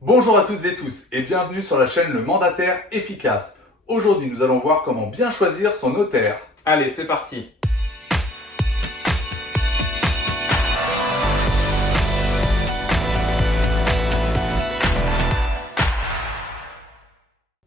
Bonjour à toutes et tous et bienvenue sur la chaîne Le Mandataire Efficace. Aujourd'hui, nous allons voir comment bien choisir son notaire. Allez, c'est parti.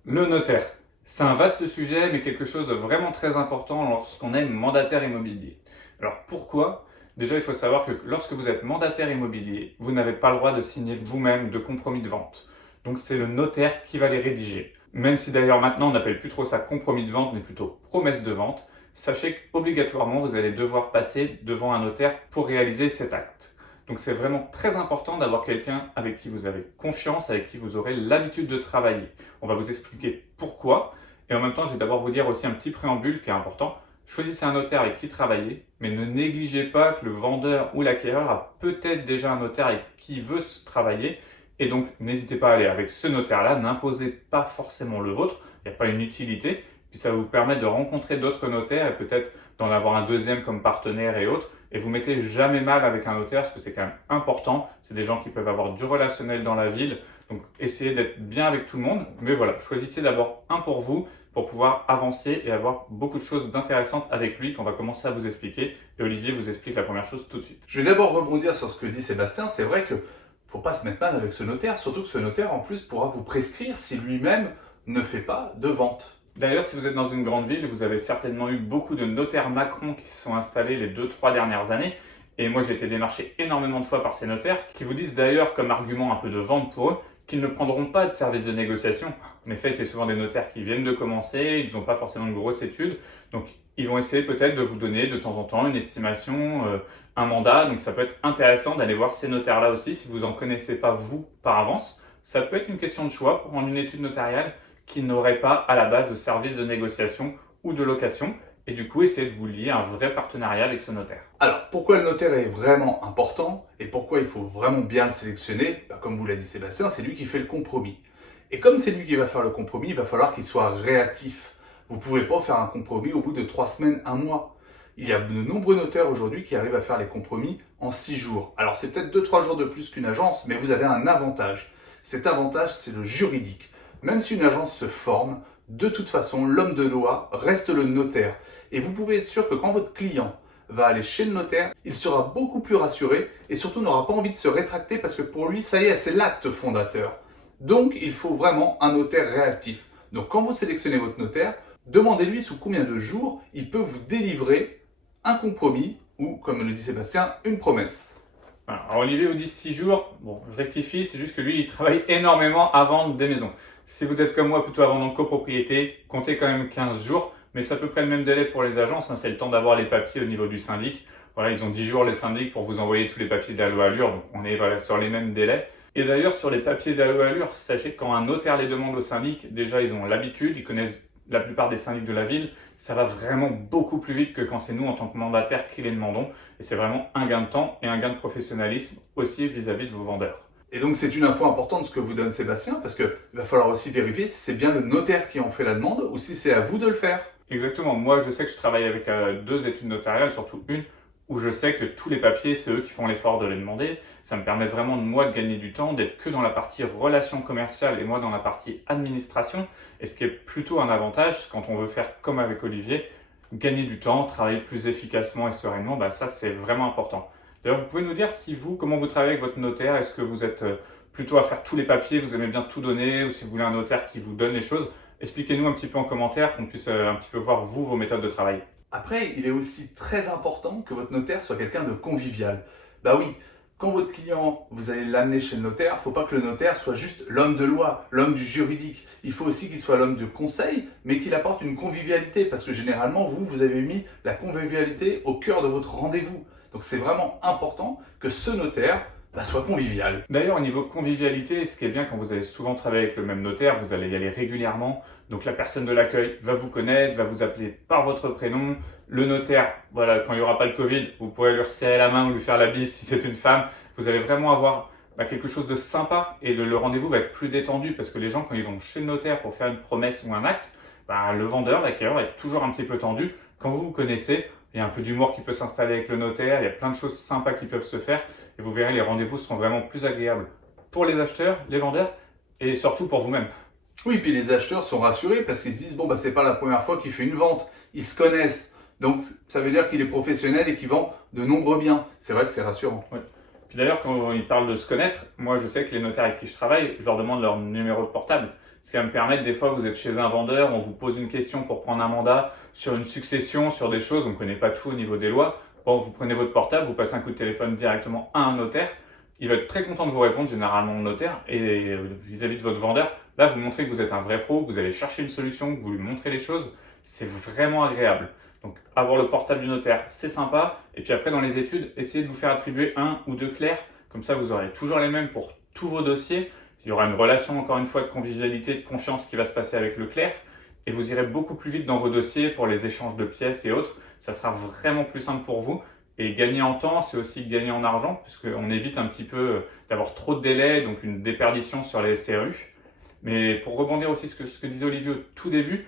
Le notaire. C'est un vaste sujet, mais quelque chose de vraiment très important lorsqu'on est mandataire immobilier. Alors pourquoi? Déjà, il faut savoir que lorsque vous êtes mandataire immobilier, vous n'avez pas le droit de signer vous-même de compromis de vente. Donc c'est le notaire qui va les rédiger. Même si d'ailleurs maintenant on n'appelle plus trop ça compromis de vente, mais plutôt promesse de vente, sachez qu'obligatoirement vous allez devoir passer devant un notaire pour réaliser cet acte. Donc c'est vraiment très important d'avoir quelqu'un avec qui vous avez confiance, avec qui vous aurez l'habitude de travailler. On va vous expliquer pourquoi. Et en même temps, je vais d'abord vous dire aussi un petit préambule qui est important. Choisissez un notaire avec qui travailler, mais ne négligez pas que le vendeur ou l'acquéreur a peut-être déjà un notaire avec qui veut travailler. Et donc, n'hésitez pas à aller avec ce notaire-là. N'imposez pas forcément le vôtre. Il n'y a pas une utilité. Puis ça va vous permettre de rencontrer d'autres notaires et peut-être d'en avoir un deuxième comme partenaire et autres. Et vous mettez jamais mal avec un notaire parce que c'est quand même important. C'est des gens qui peuvent avoir du relationnel dans la ville. Donc essayez d'être bien avec tout le monde. Mais voilà, choisissez d'abord un pour vous pour pouvoir avancer et avoir beaucoup de choses d'intéressantes avec lui qu'on va commencer à vous expliquer. Et Olivier vous explique la première chose tout de suite. Je vais d'abord rebondir sur ce que dit Sébastien. C'est vrai que faut pas se mettre mal avec ce notaire, surtout que ce notaire en plus pourra vous prescrire si lui-même ne fait pas de vente. D'ailleurs, si vous êtes dans une grande ville, vous avez certainement eu beaucoup de notaires Macron qui se sont installés les 2-3 dernières années. Et moi, j'ai été démarché énormément de fois par ces notaires qui vous disent d'ailleurs, comme argument un peu de vente pour eux, qu'ils ne prendront pas de service de négociation. En effet, c'est souvent des notaires qui viennent de commencer, ils n'ont pas forcément de grosses études. Donc, ils vont essayer peut-être de vous donner de temps en temps une estimation, un mandat. Donc, ça peut être intéressant d'aller voir ces notaires-là aussi si vous n'en connaissez pas vous par avance. Ça peut être une question de choix pour rendre une étude notariale qui n'aurait pas à la base de service de négociation ou de location et du coup essayer de vous lier un vrai partenariat avec ce notaire. Alors, pourquoi le notaire est vraiment important et pourquoi il faut vraiment bien le sélectionner? Comme vous l'a dit Sébastien, c'est lui qui fait le compromis. Et comme c'est lui qui va faire le compromis, il va falloir qu'il soit réactif. Vous ne pouvez pas faire un compromis au bout de 3 semaines, 1 mois. Il y a de nombreux notaires aujourd'hui qui arrivent à faire les compromis en 6 jours. Alors c'est peut-être 2-3 jours de plus qu'une agence, mais vous avez un avantage. Cet avantage, c'est le juridique. Même si une agence se forme, de toute façon, l'homme de loi reste le notaire. Et vous pouvez être sûr que quand votre client va aller chez le notaire, il sera beaucoup plus rassuré et surtout n'aura pas envie de se rétracter parce que pour lui, ça y est, c'est l'acte fondateur. Donc, il faut vraiment un notaire réactif. Donc, quand vous sélectionnez votre notaire, demandez-lui sous combien de jours il peut vous délivrer un compromis ou, comme le dit Sébastien, une promesse. Alors Olivier vous dit 6 jours, bon je rectifie, c'est juste que lui il travaille énormément à vendre des maisons. Si vous êtes comme moi plutôt à vendre en copropriété, comptez quand même 15 jours, mais c'est à peu près le même délai pour les agences, c'est le temps d'avoir les papiers au niveau du syndic. Voilà, ils ont 10 jours les syndics pour vous envoyer tous les papiers de la loi Allure, donc on est sur les mêmes délais. Et d'ailleurs sur les papiers de la loi Allure, sachez que quand un notaire les demande au syndic, déjà ils ont l'habitude, ils connaissent la plupart des syndics de la ville, ça va vraiment beaucoup plus vite que quand c'est nous en tant que mandataires qui les demandons. Et c'est vraiment un gain de temps et un gain de professionnalisme aussi vis-à-vis de vos vendeurs. Et donc c'est une info importante ce que vous donne Sébastien, parce qu'il va falloir aussi vérifier si c'est bien le notaire qui en fait la demande ou si c'est à vous de le faire. Exactement, moi je sais que je travaille avec 2 études notariales, surtout une, où je sais que tous les papiers, c'est eux qui font l'effort de les demander. Ça me permet vraiment, moi, de gagner du temps, d'être que dans la partie relations commerciales et moi dans la partie administration. Et ce qui est plutôt un avantage, quand on veut faire comme avec Olivier, gagner du temps, travailler plus efficacement et sereinement, ça c'est vraiment important. D'ailleurs, vous pouvez nous dire si vous, comment vous travaillez avec votre notaire, est-ce que vous êtes plutôt à faire tous les papiers, vous aimez bien tout donner, ou si vous voulez un notaire qui vous donne les choses, expliquez-nous un petit peu en commentaire, qu'on puisse un petit peu voir vous, vos méthodes de travail. Après, il est aussi très important que votre notaire soit quelqu'un de convivial. Oui, quand votre client, vous allez l'amener chez le notaire, il ne faut pas que le notaire soit juste l'homme de loi, l'homme du juridique. Il faut aussi qu'il soit l'homme de conseil, mais qu'il apporte une convivialité, parce que généralement, vous avez mis la convivialité au cœur de votre rendez-vous. Donc c'est vraiment important que ce notaire soit convivial. D'ailleurs, au niveau convivialité, ce qui est bien quand vous allez souvent travailler avec le même notaire, vous allez y aller régulièrement. Donc la personne de l'accueil va vous connaître, va vous appeler par votre prénom. Le notaire, voilà, quand il n'y aura pas le Covid, vous pourrez lui resserrer la main ou lui faire la bise si c'est une femme. Vous allez vraiment avoir quelque chose de sympa et le rendez-vous va être plus détendu parce que les gens, quand ils vont chez le notaire pour faire une promesse ou un acte, le vendeur, l'acquéreur va être toujours un petit peu tendu. Quand vous vous connaissez, il y a un peu d'humour qui peut s'installer avec le notaire, il y a plein de choses sympas qui peuvent se faire et vous verrez, les rendez-vous seront vraiment plus agréables pour les acheteurs, les vendeurs et surtout pour vous-même. Oui, puis les acheteurs sont rassurés parce qu'ils se disent, bon, bah, c'est pas la première fois qu'il fait une vente. Ils se connaissent. Donc, ça veut dire qu'il est professionnel et qu'il vend de nombreux biens. C'est vrai que c'est rassurant. Oui. Puis d'ailleurs, quand ils parlent de se connaître, moi je sais que les notaires avec qui je travaille, je leur demande leur numéro de portable. Ce qui va me permettre, des fois, vous êtes chez un vendeur, on vous pose une question pour prendre un mandat sur une succession, sur des choses, on ne connaît pas tout au niveau des lois. Bon, vous prenez votre portable, vous passez un coup de téléphone directement à un notaire. Il va être très content de vous répondre, généralement le notaire, et vis-à-vis de votre vendeur, là, vous montrez que vous êtes un vrai pro, que vous allez chercher une solution, que vous lui montrez les choses. C'est vraiment agréable. Donc, avoir le portable du notaire, c'est sympa. Et puis après, dans les études, essayez de vous faire attribuer 1 ou 2 clercs. Comme ça, vous aurez toujours les mêmes pour tous vos dossiers. Il y aura une relation, encore une fois, de convivialité, de confiance qui va se passer avec le clerc. Et vous irez beaucoup plus vite dans vos dossiers pour les échanges de pièces et autres. Ça sera vraiment plus simple pour vous. Et gagner en temps, c'est aussi gagner en argent, puisqu'on évite un petit peu d'avoir trop de délais, donc une déperdition sur les SRU. Mais pour rebondir aussi ce que disait Olivier au tout début,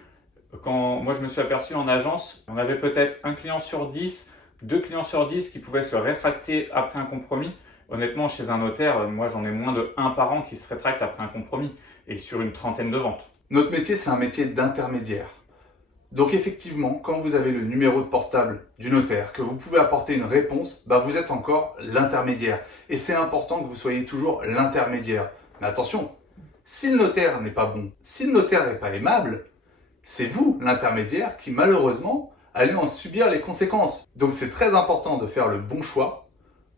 quand moi je me suis aperçu en agence, on avait peut-être un client sur 10, 2 clients sur 10 qui pouvaient se rétracter après un compromis. Honnêtement, chez un notaire, moi j'en ai moins de 1 par an qui se rétracte après un compromis, et sur une trentaine de ventes. Notre métier, c'est un métier d'intermédiaire. Donc effectivement, quand vous avez le numéro de portable du notaire, que vous pouvez apporter une réponse, bah vous êtes encore l'intermédiaire. Et c'est important que vous soyez toujours l'intermédiaire. Mais attention, si le notaire n'est pas bon, si le notaire n'est pas aimable, c'est vous, l'intermédiaire, qui malheureusement allez en subir les conséquences. Donc c'est très important de faire le bon choix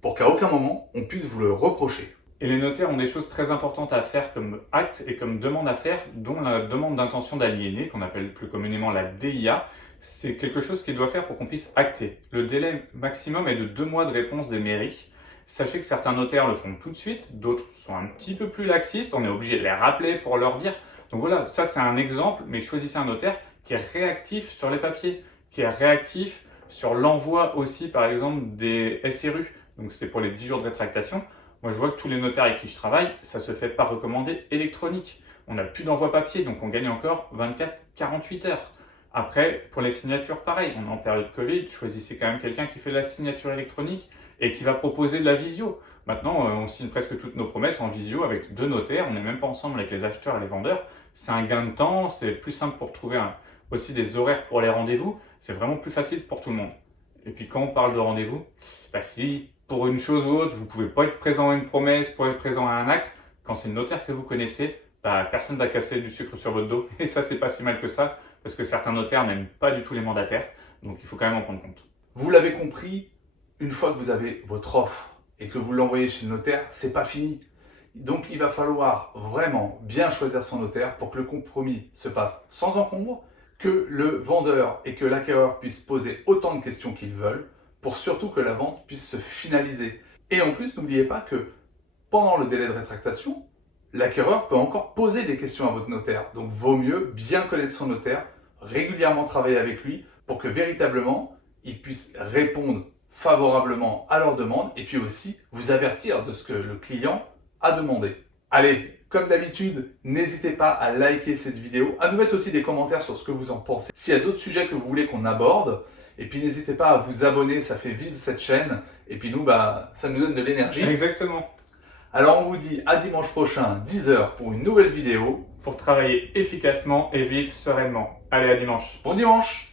pour qu'à aucun moment on puisse vous le reprocher. Et les notaires ont des choses très importantes à faire comme acte et comme demande à faire, dont la demande d'intention d'aliéner, qu'on appelle plus communément la DIA. C'est quelque chose qu'il doit faire pour qu'on puisse acter. Le délai maximum est de 2 mois de réponse des mairies. Sachez que certains notaires le font tout de suite, d'autres sont un petit peu plus laxistes, on est obligé de les rappeler pour leur dire. Donc voilà, ça c'est un exemple, mais choisissez un notaire qui est réactif sur les papiers, qui est réactif sur l'envoi aussi par exemple des SRU, donc c'est pour les 10 jours de rétractation. Moi je vois que tous les notaires avec qui je travaille, ça se fait par recommandé électronique. On n'a plus d'envoi papier, donc on gagne encore 24-48 heures. Après, pour les signatures, pareil, on est en période Covid, choisissez quand même quelqu'un qui fait de la signature électronique et qui va proposer de la visio. Maintenant, on signe presque toutes nos promesses en visio avec 2 notaires, on n'est même pas ensemble avec les acheteurs et les vendeurs. C'est un gain de temps, c'est plus simple pour trouver aussi des horaires pour les rendez-vous, c'est vraiment plus facile pour tout le monde. Et puis quand on parle de rendez-vous, bah si pour une chose ou autre, vous ne pouvez pas être présent à une promesse, pas être présent à un acte, quand c'est le notaire que vous connaissez, bah, personne ne va casser du sucre sur votre dos. Et ça, c'est pas si mal que ça, parce que certains notaires n'aiment pas du tout les mandataires, donc il faut quand même en prendre compte. Vous l'avez compris, une fois que vous avez votre offre et que vous l'envoyez chez le notaire, c'est pas fini. Donc il va falloir vraiment bien choisir son notaire pour que le compromis se passe sans encombre, que le vendeur et que l'acquéreur puissent poser autant de questions qu'ils veulent, pour surtout que la vente puisse se finaliser. Et en plus, n'oubliez pas que pendant le délai de rétractation, l'acquéreur peut encore poser des questions à votre notaire. Donc vaut mieux bien connaître son notaire, régulièrement travailler avec lui pour que véritablement il puisse répondre favorablement à leurs demandes et puis aussi vous avertir de ce que le client a demandé. Allez, comme d'habitude, n'hésitez pas à liker cette vidéo, à nous mettre aussi des commentaires sur ce que vous en pensez. S'il y a d'autres sujets que vous voulez qu'on aborde, et puis n'hésitez pas à vous abonner, ça fait vivre cette chaîne, et puis nous, bah, ça nous donne de l'énergie. Exactement. Alors on vous dit à dimanche prochain, 10h pour une nouvelle vidéo. Pour travailler efficacement et vivre sereinement. Allez, à dimanche. Bon dimanche!